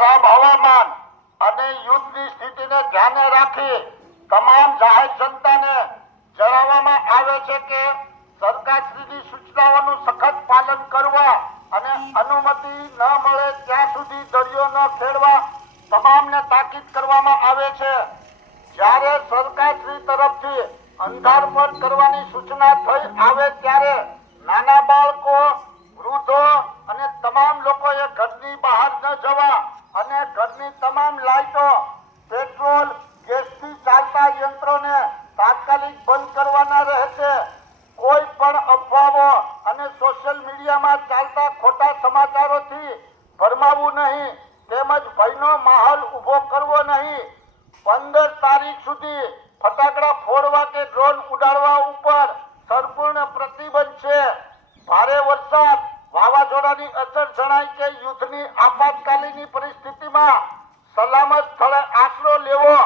ખરાબ હવામાન અને યુદ્ધની સ્થિતિને ધ્યાને રાખી તમામ જાહેર જનતાને જણાવવામાં આવે છે કે સરકારશ્રીની સૂચનાઓનું સખત પાલન કરવા અને અનુમતિ ન મળે ત્યાં સુધી દરિયો ન ખેડવા તમામને તાકીદ કરવામાં આવે છે। જ્યારે સરકારશ્રી તરફથી અંધારપટ કરવાની સૂચના થઈ આવે ત્યારે નાના બાળકો, વૃદ્ધો અને તમામ લોકોએ ઘરની બહાર ન જવા અને ઘરની તમામ લાઈટો, પેટ્રોલ, ગેસથી ચાલતા યંત્રોને તાત્કાલિક બંધ કરવાના રહેશે। કોઈ પણ અફવાઓ અને સોશિયલ મીડિયામાં ચાલતા ખોટા સમાચારોથી ભરમાવું નહીં તેમજ ભયનો માહોલ ઊભો કરવો નહીં। 15 તારીખ સુધી ફટાકડા ફોડવા કે ડ્રોન ઉડાડવા ઉપર સંપૂર્ણ પ્રતિબંધ છે। ભારે વરસાદ, વાવાઝોડાની અસર જણાય કે યુદ્ધની આપાતકાલીન પરિસ્થિતિમાં સલામત સ્થળે આશરો લેવો